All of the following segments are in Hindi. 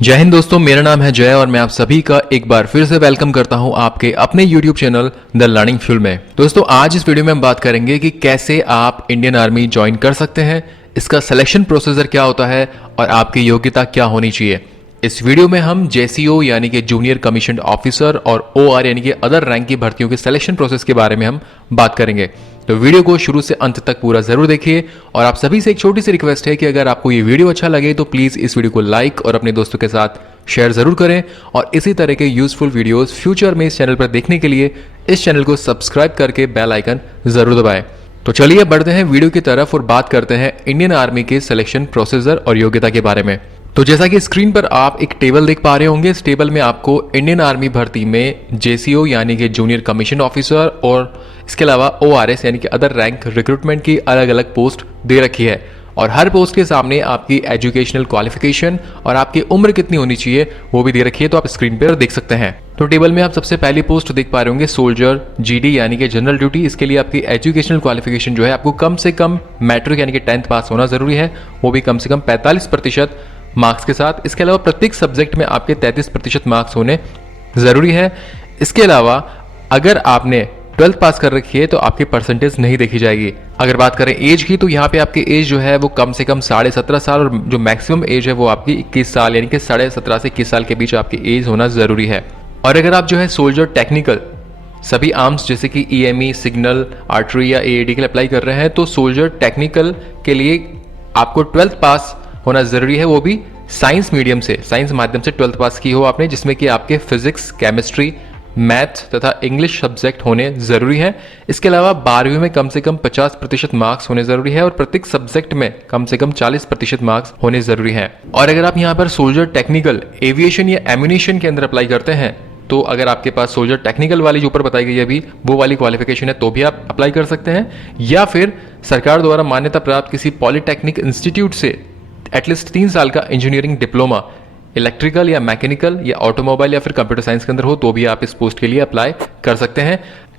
जय हिंद दोस्तों, मेरा नाम है जय और मैं आप सभी का एक बार फिर से वेलकम करता हूं आपके अपने YouTube channel the learning fuel में। दोस्तों, आज इस वीडियो में हम बात करेंगे कि कैसे आप इंडियन आर्मी ज्वाइन कर सकते हैं, इसका सिलेक्शन प्रोसीजर क्या होता है और आपकी योग्यता क्या होनी चाहिए। इस वीडियो में हम JCO यानी कि जूनियर कमीशन्ड ऑफिसर और OR यानी कि अदर रैंक की भर्तियों के सिलेक्शन प्रोसेस के बारे में हम बात करेंगे। तो वीडियो को शुरू से अंत तक पूरा जरूर देखिए और आप सभी से एक छोटी सी रिक्वेस्ट है कि अगर आपको ये वीडियो अच्छा लगे तो प्लीज इस वीडियो को लाइक और अपने दोस्तों के साथ शेयर जरूर करें और इसी तरह के यूजफुल वीडियोस फ्यूचर में इस चैनल पर देखने के लिए इस चैनल को सब्सक्राइब करके बेल आइकन जरूर दबाएं। तो चलिए बढ़ते हैं वीडियो की तरफ और बात करते हैं इंडियन आर्मी के सिलेक्शन प्रोसीजर और योग्यता के बारे में। तो जैसा कि स्क्रीन पर आप एक टेबल देख पा रहे होंगे, इस टेबल में आपको इंडियन आर्मी भर्ती में JCO यानी कि जूनियर कमीशन ऑफिसर और इसके अलावा ORS यानी कि अदर रैंक रिक्रूटमेंट की अलग अलग पोस्ट दे रखी है और हर पोस्ट के सामने आपकी एजुकेशनल क्वालिफिकेशन और आपकी उम्र कितनी होनी चाहिए वो भी दे रखी है, तो आप स्क्रीन पर देख सकते हैं। तो टेबल में आप सबसे पहली पोस्ट देख पा रहे होंगे सोल्जर GD यानी कि जनरल ड्यूटी। इसके लिए आपकी एजुकेशनल क्वालिफिकेशन जो है आपको कम से कम मैट्रिक यानी कि 10th पास होना जरूरी है, वो भी कम से कम 45% मार्क्स के साथ। इसके अलावा प्रत्येक सब्जेक्ट में आपके 33% मार्क्स होने जरूरी है। इसके अलावा अगर आपने 12th पास कर रखी है तो आपकी परसेंटेज नहीं देखी जाएगी। अगर बात करें एज की तो यहाँ पे आपकी एज जो है वो कम से कम 17.5 साल और जो मैक्सिमम एज है वो आपकी 21 साल यानी कि 17.5 से 21 साल के बीच आपकी एज होना जरूरी है। और अगर आप जो है सोल्जर टेक्निकल सभी आर्म्स जैसे कि EME, सिग्नल, आर्टरी या AAD के लिए अप्लाई कर रहे हैं तो सोल्जर टेक्निकल के लिए आपको 12th पास होना जरूरी है, वो भी साइंस मीडियम से, साइंस माध्यम से 12th पास की हो आपने, जिसमें कि आपके फिजिक्स, केमिस्ट्री, मैथ तथा इंग्लिश सब्जेक्ट होने जरूरी है। इसके अलावा 12वीं में कम से कम 50% मार्क्स होने जरूरी है और प्रत्येक सब्जेक्ट में कम से कम 40% मार्क्स होने जरूरी है। और अगर आप यहाँ पर सोल्जर टेक्निकल एविएशन या एम्यूनिशन के अंदर अप्लाई करते हैं तो अगर आपके पास सोल्जर टेक्निकल वाली जो ऊपर बताई गई है अभी वो वाली क्वालिफिकेशन है तो भी आप अप्लाई कर सकते हैं, या फिर सरकार द्वारा मान्यता प्राप्त किसी पॉलिटेक्निक इंस्टीट्यूट से एटलीस्ट 3 साल का इंजीनियरिंग डिप्लोमा इलेक्ट्रिकल या मैकेनिकल या ऑटोमोबाइल या फिर कंप्यूटर साइंस के अंदर हो तो भी आप इस पोस्ट के लिए अप्लाई कर सकते हैं।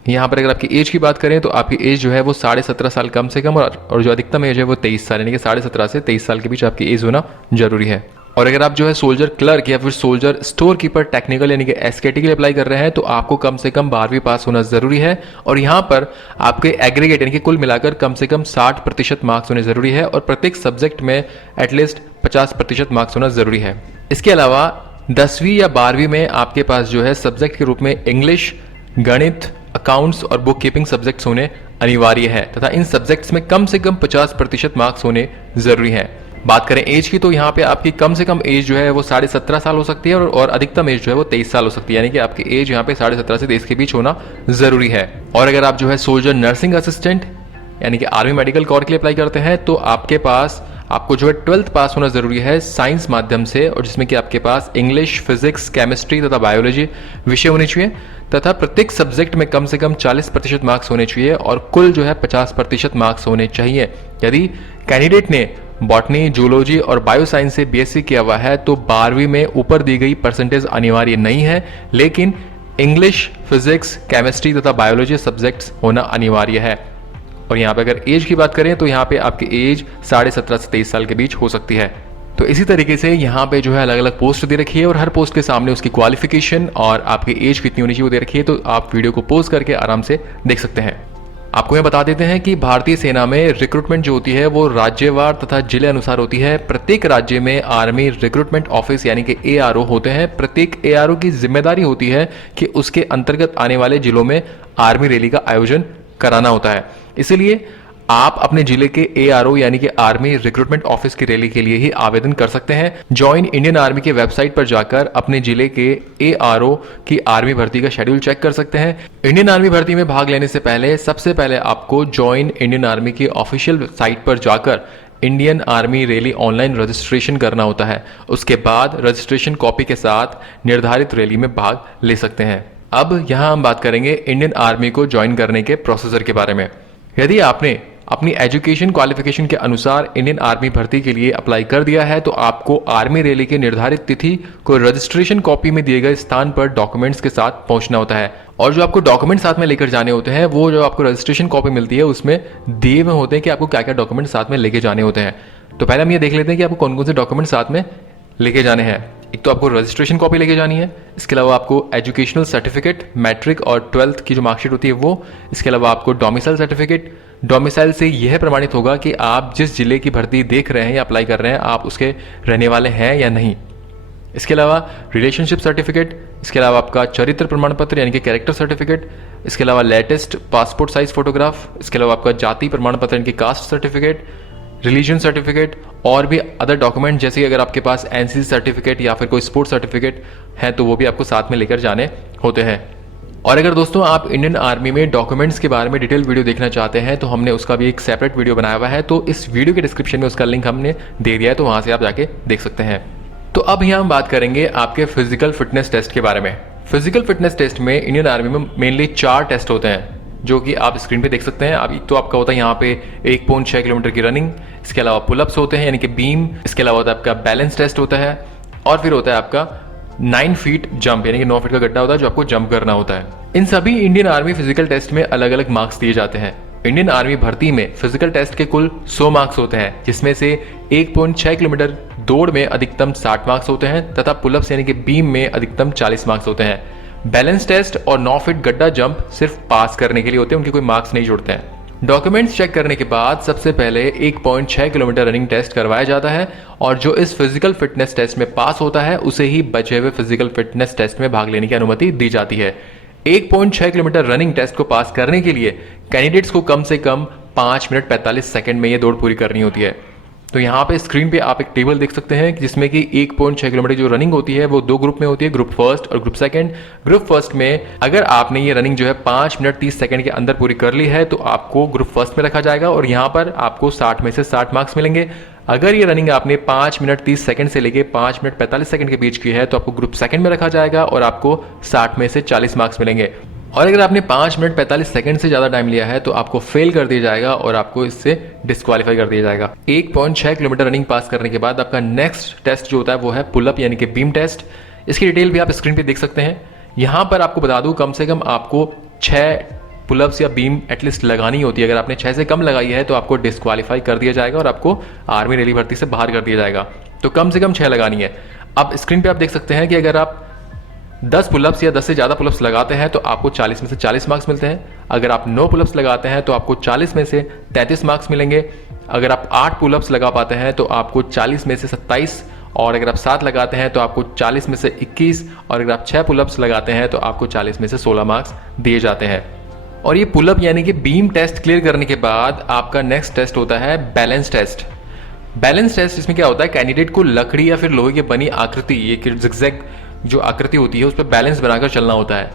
यहाँ पर अगर आपकी एज की बात करें तो आपकी एज जो है वो 17.5 साल कम से कम और जो अधिकतम एज है वो 23 साल यानी कि 17.5 से 23 साल के बीच आपकी एज होना जरूरी है। और अगर आप जो है सोल्जर क्लर्क या फिर सोल्जर स्टोर कीपर टेक्निकल यानी कि SKT के लिए अप्लाई कर रहे हैं तो आपको कम से कम 12वीं पास होना जरूरी है और यहाँ पर आपके एग्रीगेट यानी कि कुल मिलाकर कम से कम 60% मार्क्स होने जरूरी है और प्रत्येक सब्जेक्ट में एटलीस्ट 50% मार्क्स होना जरूरी है। इसके अलावा 10वीं या 12वीं में आपके पास जो है सब्जेक्ट के रूप में इंग्लिश, गणित, अकाउंट्स और बुक कीपिंग सब्जेक्ट्स होने अनिवार्य है तथा इन सब्जेक्ट्स में कम से कम 50% मार्क्स होने जरूरी है। बात करें एज की तो यहाँ पे आपकी कम से कम एज जो है वो 17.5 साल हो सकती है और अधिकतम एज जो है वो 23 साल हो सकती है, यानी कि आपकी एज यहाँ पे 17.5 से 23 के बीच होना जरूरी है। और अगर आप जो है सोल्जर नर्सिंग असिस्टेंट यानी कि आर्मी मेडिकल कोर के लिए अप्लाई करते हैं तो आपके पास आपको जो है 12th पास होना जरूरी है साइंस माध्यम से और जिसमें कि आपके पास इंग्लिश, फिजिक्स, केमिस्ट्री तथा बायोलॉजी विषय होने चाहिए तथा प्रत्येक सब्जेक्ट में कम से कम 40% मार्क्स होने चाहिए और कुल जो है 50% मार्क्स होने चाहिए। यदि कैंडिडेट ने बॉटनी, जूलॉजी और बायो साइंस से BSc किया हुआ है तो 12वीं में ऊपर दी गई परसेंटेज अनिवार्य नहीं है, लेकिन इंग्लिश, फिजिक्स, केमिस्ट्री तथा बायोलॉजी सब्जेक्ट्स होना अनिवार्य है। और यहाँ पे अगर एज की बात करें तो यहाँ पे आपकी एज 17.5 से 23 साल के बीच हो सकती है। तो इसी तरीके से यहाँ पे जो है अलग अलग पोस्ट दे रखी है और हर पोस्ट के सामने उसकी क्वालिफिकेशन और आपकी एज कितनी होनी चाहिए वो दे रखी है, तो आप वीडियो को पॉज करके आराम से देख सकते हैं। आपको ये बता देते हैं कि भारतीय सेना में रिक्रूटमेंट जो होती है वो राज्यवार तथा जिले अनुसार होती है। प्रत्येक राज्य में आर्मी रिक्रूटमेंट ऑफिस यानी कि ARO होते हैं। प्रत्येक ARO की जिम्मेदारी होती है कि उसके अंतर्गत आने वाले जिलों में आर्मी रैली का आयोजन कराना होता है। इसलिए आप अपने जिले के ARO यानी कि आर्मी रिक्रूटमेंट ऑफिस की रैली के लिए ही आवेदन कर सकते हैं। ज्वाइन इंडियन आर्मी के वेबसाइट पर जाकर अपने जिले के ARO की आर्मी भर्ती का शेड्यूल चेक कर सकते हैं। इंडियन आर्मी भर्ती में भाग लेने से पहले सबसे पहले आपको ज्वाइन इंडियन आर्मी की ऑफिशियल साइट पर जाकर Indian army rally online registration करना होता है। उसके बाद रजिस्ट्रेशन कॉपी के साथ निर्धारित रैली में भाग ले सकते हैं। अब यहाँ हम बात करेंगे इंडियन आर्मी को ज्वाइन करने के प्रोसीजर के बारे में। यदि आपने अपनी एजुकेशन क्वालिफिकेशन के अनुसार इंडियन आर्मी भर्ती के लिए अप्लाई कर दिया है तो आपको आर्मी रैली की निर्धारित तिथि को रजिस्ट्रेशन कॉपी में दिए गए स्थान पर डॉक्यूमेंट्स के साथ पहुंचना होता है और जो आपको डॉक्यूमेंट साथ में लेकर जाने होते हैं वो जो आपको रजिस्ट्रेशन कॉपी मिलती है उसमें दिए हुए होते हैं कि आपको क्या क्या डॉक्यूमेंट साथ में लेके जाने होते हैं। तो पहले हम ये देख लेते हैं कि आपको कौन कौन से डॉक्यूमेंट साथ में लेके जाने हैं। एक तो आपको रजिस्ट्रेशन कॉपी लेके जानी है, इसके अलावा आपको एजुकेशनल सर्टिफिकेट, मैट्रिक और 12th की जो मार्कशीट होती है वो, इसके अलावा आपको डोमिसाइल सर्टिफिकेट। डोमिसाइल से यह प्रमाणित होगा कि आप जिस जिले की भर्ती देख रहे हैं या अप्लाई कर रहे हैं आप उसके रहने वाले हैं या नहीं। इसके अलावा रिलेशनशिप सर्टिफिकेट, इसके अलावा आपका चरित्र प्रमाण पत्र यानी कि कैरेक्टर सर्टिफिकेट, इसके अलावा लेटेस्ट पासपोर्ट साइज फोटोग्राफ, इसके अलावा आपका जाति प्रमाण पत्र यानी कि कास्ट सर्टिफिकेट, रिलीजन सर्टिफिकेट और भी अदर डॉक्यूमेंट, जैसे कि अगर आपके पास एनसीसी सर्टिफिकेट या फिर कोई स्पोर्ट्स सर्टिफिकेट है तो वो भी आपको साथ में लेकर जाने होते हैं। और अगर दोस्तों आप इंडियन आर्मी में डॉक्यूमेंट्स के बारे में डिटेल वीडियो देखना चाहते हैं तो हमने उसका भी एक सेपरेट वीडियो बनाया हुआ है, तो इस वीडियो के डिस्क्रिप्शन में उसका लिंक हमने दे दिया है, तो वहां से आप जाके देख सकते हैं। तो अब यहाँ हम बात करेंगे आपके फिजिकल फिटनेस टेस्ट के बारे में। फिजिकल फिटनेस टेस्ट में इंडियन आर्मी में मेनली 4 टेस्ट होते हैं जो कि आप स्क्रीन पे देख सकते हैं। अभी तो आपका होता है यहाँ पे 1.6 किलोमीटर की रनिंग, इसके अलावा पुलअप्स होते हैं यानी कि बीम, इसके अलावा होता है आपका बैलेंस टेस्ट होता है और फिर होता है आपका 9 फीट जंप यानी कि 9 फीट का गड्ढा होता है जो आपको जंप करना होता है। इन सभी इंडियन आर्मी फिजिकल टेस्ट में अलग अलग मार्क्स दिए जाते हैं। इंडियन आर्मी भर्ती में फिजिकल टेस्ट के कुल 100 मार्क्स होते हैं, जिसमें से 1.6 किलोमीटर दौड़ में अधिकतम 60 मार्क्स होते हैं तथा पुलअप्स यानी कि बीम में अधिकतम 40 मार्क्स होते हैं। बैलेंस टेस्ट और 9 फीट गड्ढा जंप सिर्फ पास करने के लिए होते हैं, उनके कोई मार्क्स नहीं जुड़ते हैं। डॉक्यूमेंट्स चेक करने के बाद सबसे पहले 1.6 किलोमीटर रनिंग टेस्ट करवाया जाता है और जो इस फिजिकल फिटनेस टेस्ट में पास होता है उसे ही बचे हुए फिजिकल फिटनेस टेस्ट में भाग लेने की अनुमति दी जाती है। 1.6 किलोमीटर रनिंग टेस्ट को पास करने के लिए कैंडिडेट्स को कम से कम 5 मिनट 45 सेकंड में ये दौड़ पूरी करनी होती है। तो यहाँ पे स्क्रीन पे आप एक टेबल देख सकते हैं जिसमें कि 1.6 किलोमीटर जो रनिंग होती है वो 2 ग्रुप में होती है, ग्रुप फर्स्ट और ग्रुप सेकंड। ग्रुप फर्स्ट में अगर आपने ये रनिंग जो है 5 मिनट 30 सेकंड के अंदर पूरी कर ली है तो आपको ग्रुप फर्स्ट में रखा जाएगा और यहाँ पर आपको 60 में से 60 मार्क्स मिलेंगे। अगर ये रनिंग आपने 5 मिनट 30 सेकंड से लेके 5 मिनट 45 सेकंड के बीच की है तो आपको ग्रुप सेकंड में रखा जाएगा और आपको 60 में से 40 मार्क्स मिलेंगे। और अगर आपने 5 मिनट 45 सेकंड से ज़्यादा टाइम लिया है तो आपको फेल कर दिया जाएगा और आपको इससे डिस्क्वालीफाई कर दिया जाएगा। 1.6 किलोमीटर रनिंग पास करने के बाद आपका नेक्स्ट टेस्ट जो होता है वो है पुलअप यानी कि बीम टेस्ट। इसकी डिटेल भी आप स्क्रीन पे देख सकते हैं। यहाँ पर आपको बता दूँ कम से कम आपको 6 पुलअप्स या बीम एटलीस्ट लगानी होती है। अगर आपने 6 से कम लगाई है तो आपको डिस्क्वालीफाई कर दिया जाएगा और आपको आर्मी रैली भर्ती से बाहर कर दिया जाएगा। तो कम से कम 6 लगानी है। अब स्क्रीन पर आप देख सकते हैं कि अगर आप 10 पुलअप्स या 10 से ज़्यादा पुलअप्स लगाते हैं तो आपको 40 में से 40 मार्क्स मिलते हैं। अगर आप 9 पुलअप्स लगाते हैं तो आपको 40 में से 33 मार्क्स मिलेंगे। अगर आप 8 पुलअप्स लगा पाते हैं तो आपको 40 में से 27, और अगर आप 7 लगाते हैं तो आपको 40 में से 21, और अगर आप 6 पुलअप्स लगाते हैं तो आपको 40 में से 16 मार्क्स दिए जाते हैं। और ये पुलअप यानी कि बीम टेस्ट क्लियर करने के बाद आपका नेक्स्ट टेस्ट होता है बैलेंस टेस्ट। बैलेंस टेस्ट इसमें क्या होता है, कैंडिडेट को लकड़ी या फिर लोहे की बनी आकृति, ये जिगजैग जो आकृति होती है उस पर बैलेंस बनाकर चलना होता है।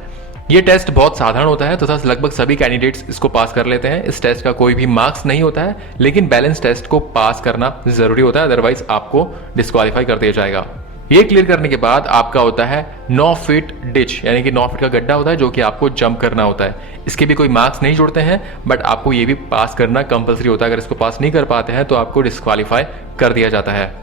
ये टेस्ट बहुत साधारण होता है तथा लगभग सभी कैंडिडेट्स इसको पास कर लेते हैं। इस टेस्ट का कोई भी मार्क्स नहीं होता है, लेकिन बैलेंस टेस्ट को पास करना जरूरी होता है, अदरवाइज आपको डिस्क्वालीफाई कर दिया जाएगा। ये क्लियर करने के बाद आपका होता है 9 फीट डिच यानी कि 9 फीट का गड्ढा होता है जो कि आपको जंप करना होता है। इसके भी कोई मार्क्स नहीं जुड़ते हैं, बट आपको ये भी पास करना कंपलसरी होता है। अगर इसको पास नहीं कर पाते हैं तो आपको डिस्क्वालीफाई कर दिया जाता है।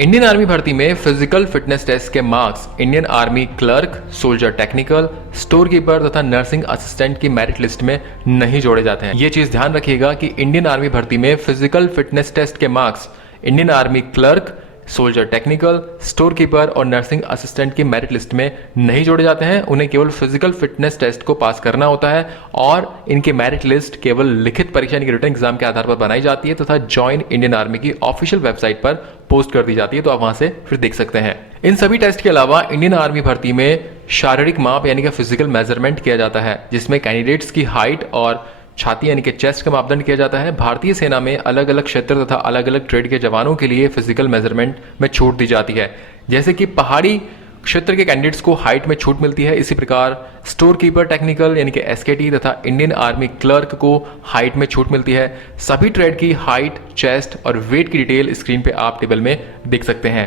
इंडियन आर्मी भर्ती में फिजिकल फिटनेस टेस्ट के marks Indian army clerk, soldier technical, store keeper तथा नर्सिंग असिस्टेंट की मेरिट लिस्ट में नहीं जोड़े जाते हैं। ये चीज ध्यान रखिएगा कि इंडियन आर्मी भर्ती में फिजिकल फिटनेस टेस्ट के marks Indian army clerk, soldier technical, store keeper और नर्सिंग असिस्टेंट की मेरिट लिस्ट में नहीं जोड़े जाते हैं। उन्हें केवल फिजिकल फिटनेस टेस्ट को पास करना होता है और इनकी मेरिट लिस्ट केवल लिखित परीक्षा यानी रिटन एग्जाम के आधार पर बनाई जाती है तथा ज्वाइन इंडियन आर्मी की ऑफिशियल वेबसाइट पर पोस्ट कर दी जाती है, तो आप वहां से फिर देख सकते हैं। इन सभी टेस्ट के अलावा इंडियन आर्मी भर्ती में शारीरिक माप यानी कि फिजिकल मेजरमेंट किया जाता है, जिसमें कैंडिडेट्स की हाइट और छाती यानी कि चेस्ट का मापदंड किया जाता है। भारतीय सेना में अलग अलग क्षेत्र तथा अलग अलग ट्रेड के जवानों के लिए फिजिकल मेजरमेंट में छूट दी जाती है। जैसे कि पहाड़ी क्षेत्र के कैंडिडेट्स को हाइट में छूट मिलती है, इसी प्रकार स्टोर कीपर टेक्निकल यानी कि एसकेटी तथा इंडियन आर्मी क्लर्क को हाइट में छूट मिलती है। सभी ट्रेड की हाइट, चेस्ट और वेट की डिटेल स्क्रीन पे आप टेबल में देख सकते हैं।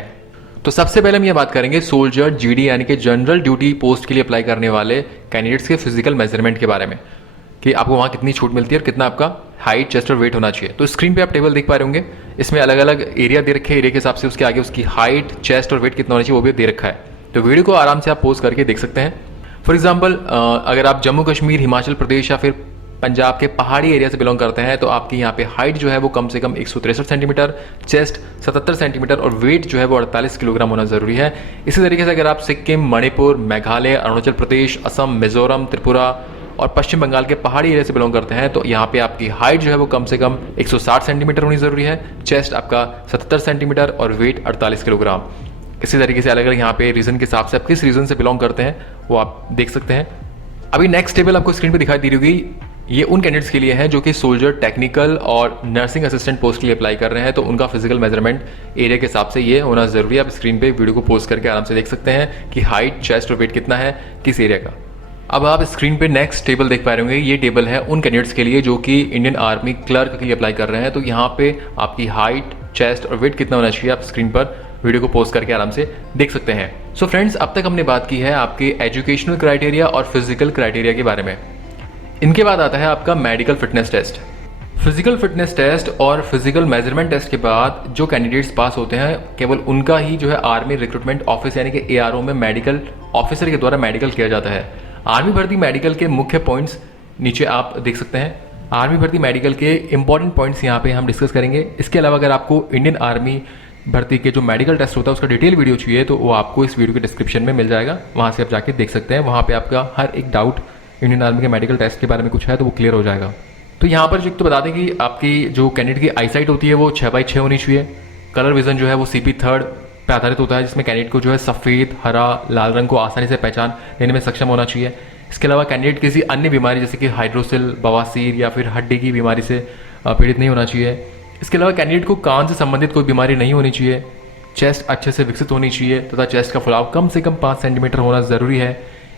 तो सबसे पहले हम ये बात करेंगे सोल्जर जीडी यानी कि जनरल ड्यूटी पोस्ट के लिए अप्लाई करने वाले कैंडिडेट्स के फिजिकल मेजरमेंट के बारे में, कि आपको वहाँ कितनी छूट मिलती है और कितना आपका हाइट, चेस्ट और वेट होना चाहिए। तो स्क्रीन पे आप टेबल देख पा रहे होंगे, इसमें अलग अलग एरिया दे रखे हैं, एरिया के हिसाब से उसके आगे उसकी हाइट, चेस्ट और वेट कितना होना चाहिए वो भी दे रखा है। तो वीडियो को आराम से आप पोज करके देख सकते हैं। फॉर एग्जाम्पल अगर आप जम्मू कश्मीर, हिमाचल प्रदेश या फिर पंजाब के पहाड़ी एरिया से बिलोंग करते हैं तो आपकी यहाँ पे हाइट जो है वो कम से कम 163 सेंटीमीटर, चेस्ट 77 सेंटीमीटर और वेट जो है वो 48 किलोग्राम होना ज़रूरी है। इसी तरीके से अगर आप सिक्किम, मणिपुर, मेघालय, अरुणाचल प्रदेश, असम, मिजोरम, त्रिपुरा और पश्चिम बंगाल के पहाड़ी एरिया से बिलोंग करते हैं तो यहाँ पे आपकी हाइट जो है वो कम से कम 160 सेंटीमीटर होनी ज़रूरी है, चेस्ट आपका 77 सेंटीमीटर और वेट 48 किलोग्राम। इसी तरीके से अलग अलग यहाँ पे रीजन के हिसाब से आप किस रीजन से बिलोंग करते हैं वो आप देख सकते हैं। अभी नेक्स्ट टेबल आपको स्क्रीन पे दिखाई दे रही होगी, ये उन कैंडिडेट्स के लिए है जो कि सोल्जर, टेक्निकल और नर्सिंग असिस्टेंट पोस्ट के लिए अप्लाई कर रहे हैं तो उनका फिजिकल मेजरमेंट एरिया के हिसाब से ये होना जरूरी है। आप स्क्रीन पे वीडियो को पोस्ट करके आराम से देख सकते हैं कि हाइट, चेस्ट और वेट कितना है किस एरिया का। अब आप स्क्रीन पे नेक्स्ट टेबल देख पा रहे होंगे, ये टेबल है उन कैंडिडेट्स के लिए जो कि इंडियन आर्मी क्लर्क के लिए अप्लाई कर रहे हैं तो यहाँ पे आपकी हाइट, चेस्ट और वेट कितना होना चाहिए आप स्क्रीन पर वीडियो को पोस्ट करके आराम से देख सकते हैं। सो फ्रेंड्स, अब तक हमने बात की है आपके एजुकेशनल क्राइटेरिया और फिजिकल क्राइटेरिया के बारे में। इनके बाद आता है आपका medical fitness test. Physical fitness test और फिजिकल मेजरमेंट टेस्ट के बाद जो कैंडिडेट्स पास होते हैं केवल उनका ही जो है आर्मी रिक्रूटमेंट ऑफिस यानी कि ARO में मेडिकल ऑफिसर के द्वारा मेडिकल किया जाता है। आर्मी भर्ती मेडिकल के मुख्य पॉइंट्स नीचे आप देख सकते हैं। आर्मी भर्ती मेडिकल के इंपॉर्टेंट पॉइंट्स यहाँ पे हम डिस्कस करेंगे। इसके अलावा अगर आपको इंडियन आर्मी भर्ती के जो मेडिकल टेस्ट होता है उसका डिटेल वीडियो चाहिए तो वो आपको इस वीडियो के डिस्क्रिप्शन में मिल जाएगा, वहाँ से आप जाके देख सकते हैं। वहाँ पे आपका हर एक डाउट इंडियन आर्मी के मेडिकल टेस्ट के बारे में कुछ है तो वो क्लियर हो जाएगा। तो यहाँ पर एक तो बता दें कि आपकी जो कैंडिडेट की आईसाइट होती है वो 6x6 होनी चाहिए। कलर विजन जो है वो CP 3 पे आधारित होता है जिसमें कैंडिडेट को जो है सफ़ेद, हरा, लाल रंग को आसानी से पहचान लेने में सक्षम होना चाहिए। इसके अलावा कैंडिडेट किसी अन्य बीमारी जैसे कि हाइड्रोसिल, बवासीर या फिर हड्डी की बीमारी से पीड़ित नहीं होना चाहिए। इसके अलावा कैंडिडेट को कान से संबंधित कोई बीमारी नहीं होनी चाहिए। चेस्ट अच्छे से विकसित होनी चाहिए तथा चेस्ट का फुलाव कम से कम 5 सेंटीमीटर होना ज़रूरी है।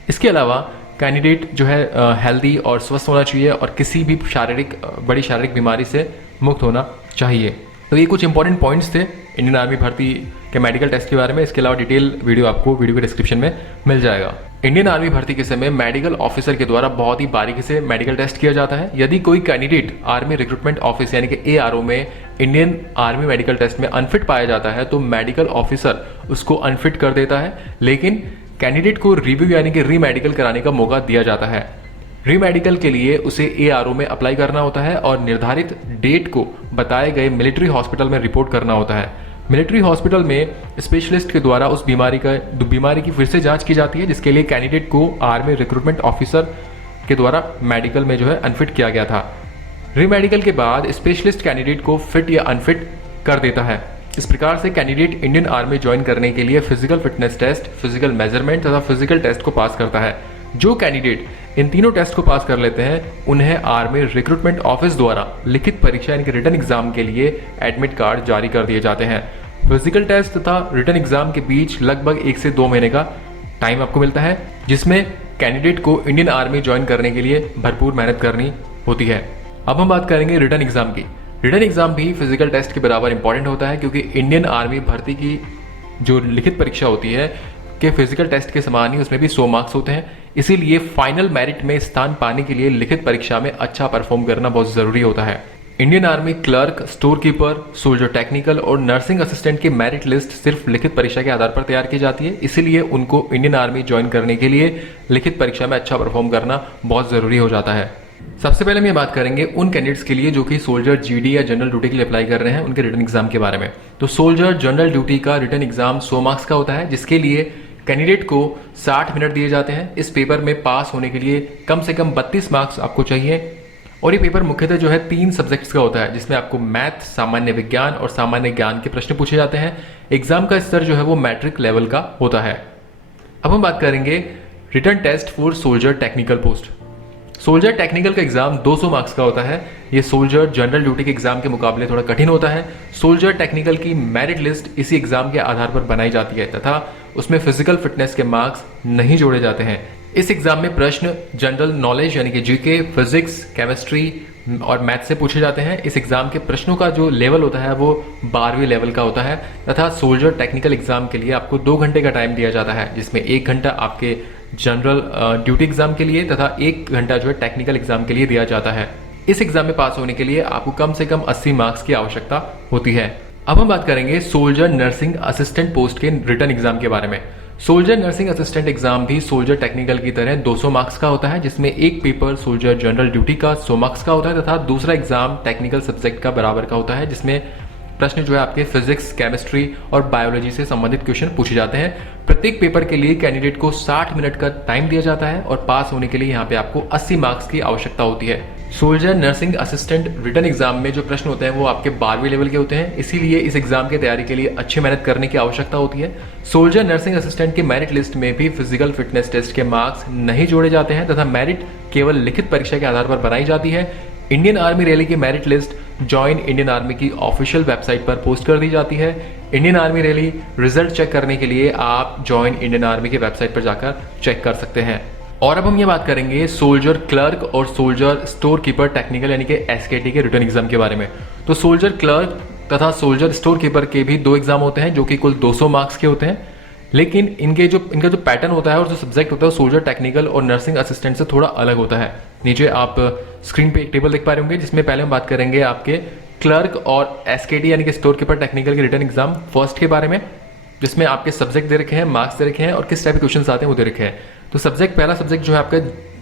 इसके अलावा कैंडिडेट जो है हेल्दी और स्वस्थ होना चाहिए और किसी भी बड़ी शारीरिक बीमारी से मुक्त होना चाहिए। तो ये कुछ इंपॉर्टेंट पॉइंट्स थे इंडियन आर्मी भर्ती के मेडिकल टेस्ट के बारे में। इसके अलावा डिटेल वीडियो आपको वीडियो के डिस्क्रिप्शन में मिल जाएगा। इंडियन आर्मी भर्ती के समय मेडिकल ऑफिसर के द्वारा बहुत ही बारीकी से मेडिकल टेस्ट किया जाता है। यदि कोई कैंडिडेट आर्मी रिक्रूटमेंट ऑफिस यानी कि ARO में इंडियन आर्मी मेडिकल टेस्ट में अनफिट पाया जाता है तो मेडिकल ऑफिसर उसको अनफिट कर देता है, लेकिन कैंडिडेट को रिव्यू यानी कि री मेडिकल कराने का मौका दिया जाता है। री मेडिकल के लिए उसे ARO में अप्लाई करना होता है और निर्धारित डेट को बताए गए मिलिट्री हॉस्पिटल में रिपोर्ट करना होता है। मिलिट्री हॉस्पिटल में स्पेशलिस्ट के द्वारा उस बीमारी की फिर से जांच की जाती है जिसके लिए कैंडिडेट को आर्मी रिक्रूटमेंट ऑफिसर के द्वारा मेडिकल में जो है अनफिट किया गया था। री मेडिकल के बाद स्पेशलिस्ट कैंडिडेट को फिट या अनफिट कर देता है। इस प्रकार से कैंडिडेट इंडियन आर्मी ज्वाइन करने के लिए physical fitness test, physical measurement तथा फिजिकल टेस्ट को पास करता है। जो कैंडिडेट इन तीनों टेस्ट को पास कर लेते हैं उन्हें आर्मी रिक्रूटमेंट ऑफिस द्वारा लिखित परीक्षा यानी कि रिटन एग्जाम के लिए एडमिट कार्ड जारी कर दिए जाते हैं। फिजिकल टेस्ट तथा रिटन एग्जाम के बीच लगभग 1 से 2 महीने का टाइम आपको मिलता है जिसमें कैंडिडेट को इंडियन आर्मी ज्वाइन करने के लिए भरपूर मेहनत करनी होती है। अब हम बात करेंगे रिटन एग्जाम की। रिटन एग्जाम भी फिजिकल टेस्ट के बराबर इंपॉर्टेंट होता है क्योंकि इंडियन आर्मी भर्ती की जो लिखित परीक्षा होती है कि फिजिकल टेस्ट के समान ही उसमें भी 100 मार्क्स होते हैं। इसीलिए फाइनल मेरिट में स्थान पाने के लिए लिखित परीक्षा में अच्छा परफॉर्म करना बहुत जरूरी होता है। Indian army clerk, store keeper, soldier technical और नर्सिंग असिस्टेंट की मेरिट लिस्ट सिर्फ लिखित परीक्षा के आधार पर तैयार की जाती है। इसीलिए उनको इंडियन आर्मी ज्वाइन करने के लिए लिखित परीक्षा में अच्छा परफॉर्म करना बहुत जरूरी हो जाता है। सबसे पहले हम ये बात करेंगे उन कैंडिडेट्स के लिए जो कि सोल्जर, GD या जनरल ड्यूटी के लिए अप्लाई कर रहे हैं, उनके रिटन एग्जाम के बारे में। तो सोल्जर जनरल ड्यूटी का रिटन एग्जाम 100 मार्क्स का होता है जिसके लिए कैंडिडेट को 60 मिनट दिए जाते हैं। इस पेपर में पास होने के लिए कम से कम 32 मार्क्स आपको चाहिए और ये पेपर मुख्यतः जो है 3 सब्जेक्ट्स का होता है जिसमें आपको मैथ, सामान्य विज्ञान और सामान्य ज्ञान के प्रश्न पूछे जाते हैं। एग्जाम का स्तर जो है वो मैट्रिक लेवल का होता है। अब हम बात करेंगे written test for soldier technical post. Soldier technical का एग्जाम 200 मार्क्स का होता है। ये सोल्जर जनरल ड्यूटी के एग्जाम के मुकाबले थोड़ा कठिन होता है। सोल्जर टेक्निकल की मेरिट लिस्ट इसी एग्जाम के आधार पर बनाई जाती है तथा उसमें फिजिकल फिटनेस के मार्क्स नहीं जोड़े जाते हैं। इस एग्जाम में प्रश्न जनरल नॉलेज यानी कि GK, फिजिक्स, केमिस्ट्री और मैथ से पूछे जाते हैं। इस एग्जाम के प्रश्नों का जो लेवल होता है वो 12वीं लेवल का होता है तथा सोल्जर टेक्निकल एग्जाम के लिए आपको 2 घंटे का टाइम दिया जाता है जिसमें 1 घंटा आपके जनरल ड्यूटी एग्जाम के लिए तथा 1 घंटा जो है टेक्निकल एग्जाम के लिए दिया जाता है। इस एग्जाम में पास होने के लिए आपको कम से कम 80 मार्क्स की आवश्यकता होती है। अब हम बात करेंगे सोल्जर नर्सिंग असिस्टेंट पोस्ट के रिटन एग्जाम के बारे में। सोल्जर नर्सिंग असिस्टेंट एग्जाम भी सोल्जर टेक्निकल की तरह 200 मार्क्स का होता है, जिसमें एक पेपर सोल्जर जनरल ड्यूटी का 100 मार्क्स का होता है तथा दूसरा एग्जाम टेक्निकल सब्जेक्ट का बराबर का होता है, जिसमें प्रश्न जो है आपके फिजिक्स, केमिस्ट्री और बायोलॉजी से संबंधित क्वेश्चन पूछे जाते हैं। प्रत्येक पेपर के लिए कैंडिडेट को 60 मिनट का टाइम दिया जाता है और पास होने के लिए यहाँ पे आपको 80 मार्क्स की आवश्यकता होती है। Soldier nursing assistant written exam में जो प्रश्न होते हैं वो आपके 12वीं लेवल के होते हैं, इसीलिए इस एग्जाम की तैयारी के लिए अच्छी मेहनत करने की आवश्यकता होती है। सोल्जर नर्सिंग असिस्टेंट के मेरिट लिस्ट में भी फिजिकल फिटनेस टेस्ट के मार्क्स नहीं जोड़े जाते हैं तथा मेरिट केवल लिखित परीक्षा के आधार पर बनाई जाती है। इंडियन आर्मी रैली की merit list join Indian army की ऑफिशियल वेबसाइट पर पोस्ट कर दी जाती है। Indian army rally result check करने के लिए आप जॉइन इंडियन आर्मी की वेबसाइट पर जाकर चेक कर सकते हैं। और अब हम ये बात करेंगे सोल्जर क्लर्क और सोल्जर स्टोर कीपर टेक्निकल यानी कि एसकेटी के रिटन एग्जाम के बारे में। तो सोल्जर क्लर्क तथा सोल्जर स्टोर कीपर के भी 2 एग्जाम होते हैं जो कि कुल 200 मार्क्स के होते हैं, लेकिन इनका जो पैटर्न होता है और जो सब्जेक्ट होता है सोल्जर टेक्निकल और नर्सिंग असिस्टेंट से थोड़ा अलग होता है। नीचे आप स्क्रीन पे एक टेबल देख पा रहे होंगे जिसमें पहले हम बात करेंगे आपके क्लर्क और एसकेटी यानी कि स्टोर कीपर टेक्निकल के रिटन एग्जाम फर्स्ट के बारे में, जिसमें आपके सब्जेक्ट दे रखे हैं, मार्क्स दे रखे हैं और किस टाइप के क्वेश्चन आते हैं वो दे रखे हैं। तो पहला सब्जेक्ट जो है आपका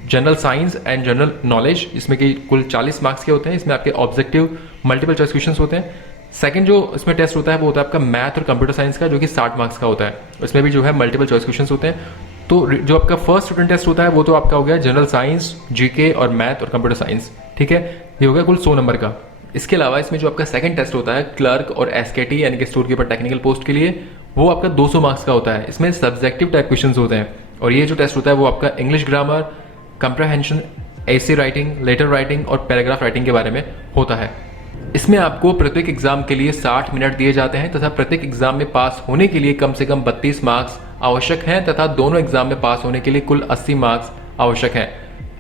general science and general knowledge, इसमें कि कुल 40 मार्क्स के होते हैं। इसमें आपके ऑब्जेक्टिव मल्टीपल चॉइस क्वेश्चन होते हैं। सेकंड जो इसमें टेस्ट होता है वो होता है आपका मैथ और कंप्यूटर साइंस का, जो कि 60 मार्क्स का होता है। इसमें भी जो है मल्टीपल चॉइस क्वेश्चंस होते हैं। तो जो आपका फर्स्ट रिटन टेस्ट होता है वो तो आपका हो गया जनरल साइंस, जीके और मैथ और कंप्यूटर साइंस, ठीक है, ये हो गया कुल 100 नंबर का। इसके अलावा इसमें जो आपका सेकंड टेस्ट होता है क्लर्क और एसकेटी यानी कि स्टोर कीपर टेक्निकल पोस्ट के लिए, वो आपका 200 मार्क्स का होता है। इसमें सब्जेक्टिव टाइप क्वेश्चन होते हैं और ये जो टेस्ट होता है वो आपका English grammar, comprehension, essay writing, letter writing और पैराग्राफ राइटिंग के बारे में होता है। इसमें आपको प्रत्येक एग्जाम के लिए 60 मिनट दिए जाते हैं तथा प्रत्येक एग्जाम में पास होने के लिए कम से कम 32 मार्क्स आवश्यक हैं तथा दोनों एग्जाम में पास होने के लिए कुल 80 मार्क्स आवश्यक हैं।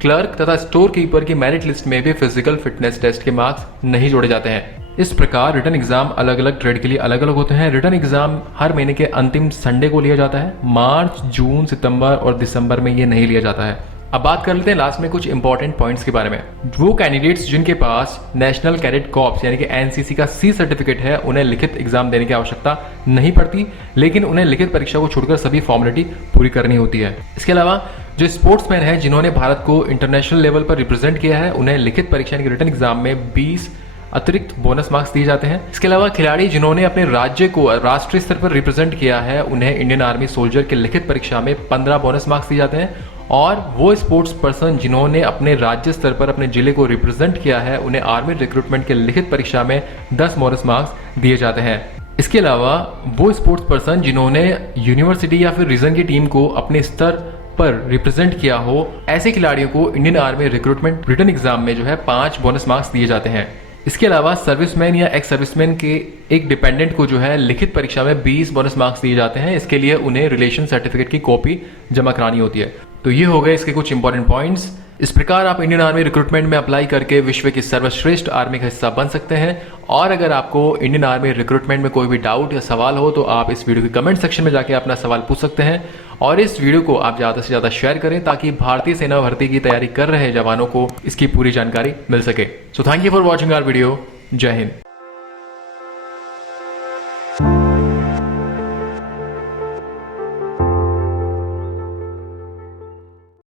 क्लर्क तथा स्टोर कीपर की मेरिट लिस्ट में भी फिजिकल फिटनेस टेस्ट के मार्क्स नहीं जोड़े जाते हैं। इस प्रकार रिटन एग्जाम अलग अलग ट्रेड के लिए अलग अलग होते हैं। रिटन एग्जाम हर महीने के अंतिम संडे को लिया जाता है। मार्च, जून, सितंबर और दिसंबर में ये नहीं लिया जाता है। अब बात कर लेते हैं लास्ट में कुछ इंपॉर्टेंट पॉइंट्स के बारे में। वो कैंडिडेट्स जिनके पास नेशनल कैडेट कॉर्प्स यानी कि एनसीसी का सी सर्टिफिकेट है, उन्हें लिखित एग्जाम देने की आवश्यकता नहीं पड़ती, लेकिन उन्हें लिखित परीक्षा को छोड़कर सभी फॉर्मेलिटी पूरी करनी होती है। इसके अलावा जो स्पोर्ट्समैन है जिन्होंने भारत को इंटरनेशनल लेवल पर रिप्रेजेंट किया है, उन्हें लिखित परीक्षा यानी रिटन एग्जाम में 20 अतिरिक्त बोनस मार्क्स दिए जाते हैं। इसके अलावा खिलाड़ी जिन्होंने अपने राज्य को राष्ट्रीय स्तर पर रिप्रेजेंट किया है, उन्हें इंडियन आर्मी सोल्जर के लिखित परीक्षा में 15 बोनस मार्क्स दिए जाते हैं। और वो स्पोर्ट्स पर्सन जिन्होंने अपने राज्य स्तर पर अपने जिले को रिप्रेजेंट किया है, उन्हें आर्मी रिक्रूटमेंट के लिखित परीक्षा में 10 बोनस मार्क्स दिए जाते हैं। इसके अलावा वो स्पोर्ट्स पर्सन जिन्होंने यूनिवर्सिटी या फिर रीजन की टीम को अपने स्तर पर रिप्रेजेंट किया हो, ऐसे खिलाड़ियों को Indian army recruitment written exam में जो है 5 बोनस मार्क्स दिए जाते हैं। इसके अलावा सर्विसमैन या एक्स सर्विसमैन के एक डिपेंडेंट को जो है लिखित परीक्षा में 20 बोनस मार्क्स दिए जाते हैं। इसके लिए उन्हें रिलेशन सर्टिफिकेट की कॉपी जमा करानी होती है। तो ये हो गए इसके कुछ इंपॉर्टेंट पॉइंट्स। इस प्रकार आप इंडियन आर्मी रिक्रूटमेंट में अप्लाई करके विश्व की सर्वश्रेष्ठ आर्मी का हिस्सा बन सकते हैं। और अगर आपको इंडियन आर्मी रिक्रूटमेंट में कोई भी डाउट या सवाल हो तो आप इस वीडियो के कमेंट सेक्शन में जाके अपना सवाल पूछ सकते हैं। और इस वीडियो को आप ज़्यादा से ज़्यादा शेयर करें ताकि भारतीय सेना भर्ती की तैयारी कर रहे जवानों को इसकी पूरी जानकारी मिल सके। So thank you for watching our video. जय हिंद।